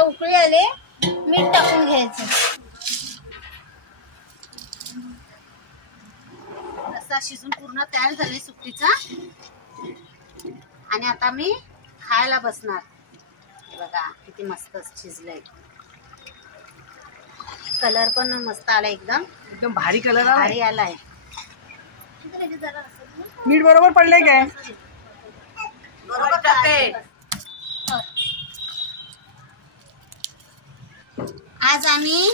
आता उकळी आले, मीठ टाकून घ्यायचं. रस्सा शिजून पूर्ण तयार झाले सुकटीचा. आणि आता मी खायला बसणार. बघा किती मस्त शिजलंय. कलर पण मस्त आला, एकदम एकदम भारी कलर भारी आलाय. मीठ बरोबर पडलंय काय? बरोबर टाकते. आज आम्ही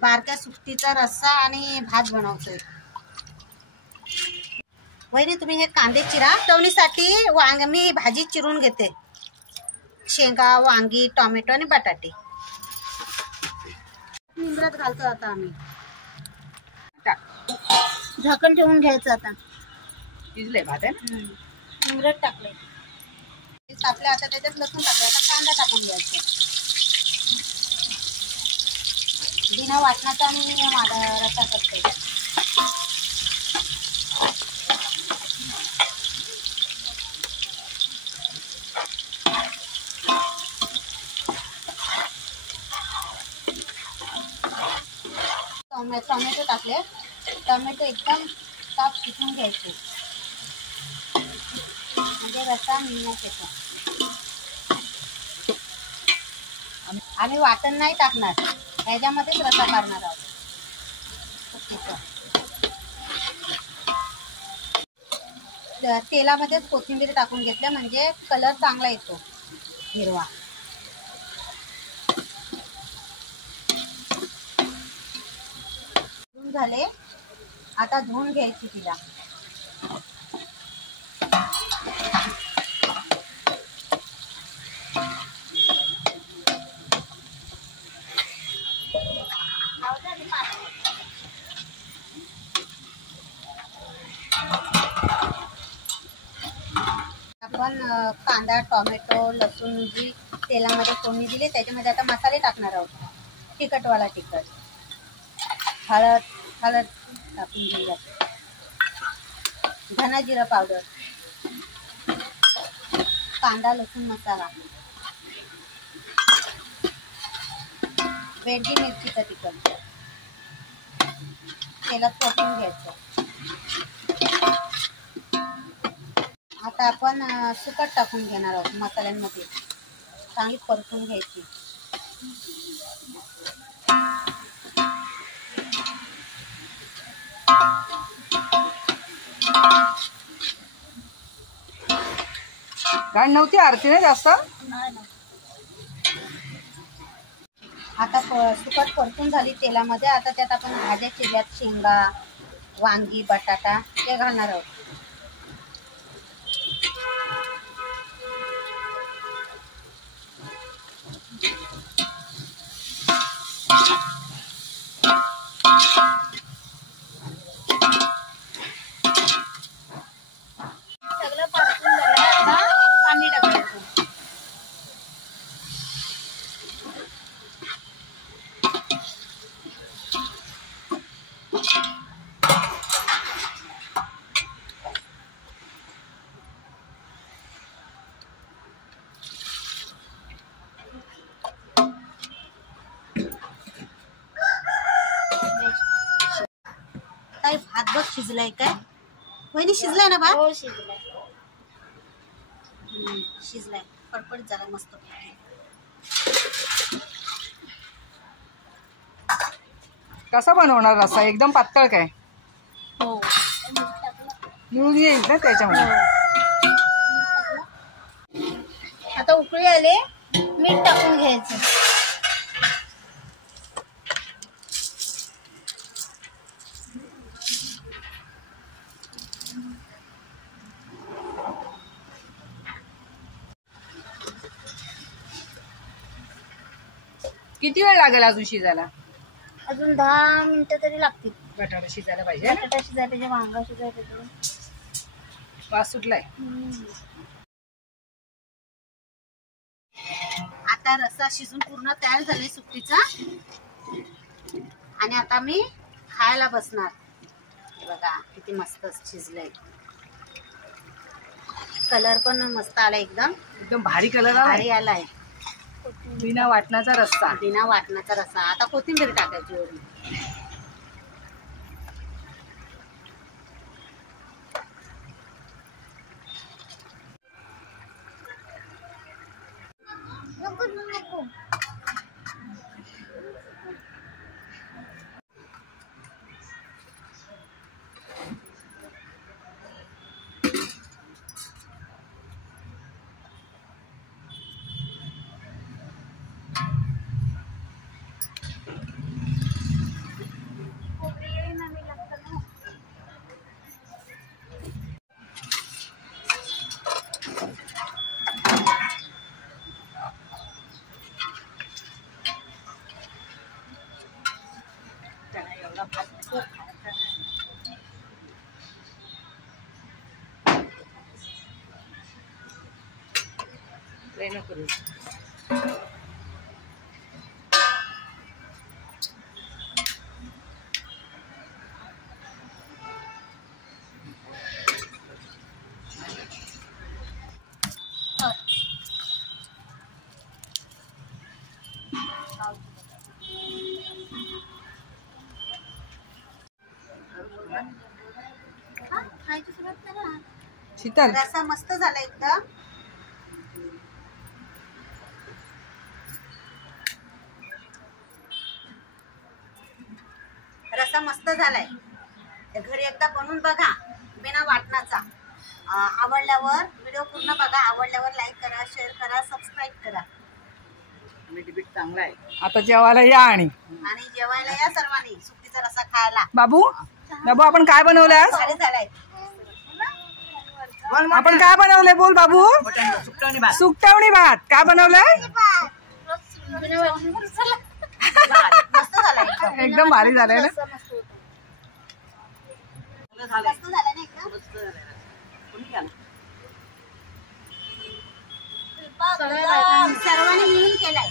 बारक्या सुकटीचा रस्सा आणि भात बनवतोय. वहिनी तुम्ही हे कांदे चिरा. टवणीसाठी वांग मी भाजी चिरून घेते. शेंगा, वांगी, टोमॅटो आणि बटाटे निंबरात घालतो. आता आम्ही झाकण ठेवून घ्यायचं. आता शिजलंय भात आहे ना. निंबरात टाकले. टाकले आता त्याच्यात लसूण टाकले. आता कांदा टाकून घ्यायचा. बिना वाटणाचा मी रस्सा करते. टोमॅटो टाकले. टोमॅटो एकदम साफ शिजून घ्यायचे, म्हणजे रस्सा मिळण्यात येतो. आम्ही वाटण नाही टाकणार, ह्याच्यामध्येच रस्सा करणार आहोत. तेलामध्येच कोथिंबीर टाकून घेतल्या, म्हणजे कलर चांगला येतो हिरवा. झाले. आता धुवून घ्यायची तिला. आपण कांदा, टोमॅटो, लसूण जी तेलामध्ये फोडणी दिली, त्याच्यामध्ये आता मसाले टाकणार आहोत. तिखटवाला तिखट, हळद टाकून घेऊया. धना जिरा पावडर, कांदा लसूण मसाला, बेडगी मिरचीचा तिखट तेलात परतून घ्यायचं. आता आपण सुकट टाकून घेणार आहोत मसाल्यांमध्ये. चांगली परतून घ्यायची. गाण नव्हती आरती ना जास्त. आता सुकट परतून झाली तेलामध्ये. आता त्यात आपण भाज्या चिरल्यात, शेंगा, वांगी, बटाटा ते घालणार आहोत. सगळं परतून झालं. आता पाणी टाकायचं. काय भात बघ शिजलाय काय? वहिनी शिजलाय ना भात? हो शिजलाय. शिजलाय, पडपड झाला मस्त. कसा बनवणार रस्सा? एकदम पातळ काय? हो, मिळून येईल ना त्याच्यामध्ये. आता उकळी आले, मीठ टाकून घ्यायचं. किती वेळ लागेल अजून शिजायला? अजून 10 मिनिटं तरी लागतील. बटाटा शिजायला पाहिजे. बटाटा शिजायला, वांगा शिजायला. वास सुटलाय. आता रस्सा शिजून पूर्ण तयार झाले सुकटीचा. आणि आता मी खायला बसणार. बघा किती मस्त शिजलंय. कलर पण मस्त आला, एकदम एकदम भारी कलर भारी आलाय. बिना वाटणाचा रस्सा. बिना वाटणाचा रस्सा. आता कोथिंबीर टाकायची वरून. शीतल, रस्सा मस्त झाला एकदम. रस्सा मस्त झालाय. घरी एकदा बनवून बघा बिना वाटणाचा. आवडल्यावर व्हिडिओ पूर्ण बघा. आवडल्यावर लाईक करा, शेअर करा, सबस्क्राईब करा. चांगला आहे. आता जेवायला या आणि जेवायला या सर्वांनी सुकटीचा रस्सा खायला. बाबू आपण काय बनवलंय आज? भारी झालाय. आपण काय बनवलंय बोल बाबू. सुकटवणी भात. काय बनवलंय? मस्त झालाय. एकदम भारी झालंय ना. मस्त झालाय ना एकदम. सर्वांनी मिळून केलाय.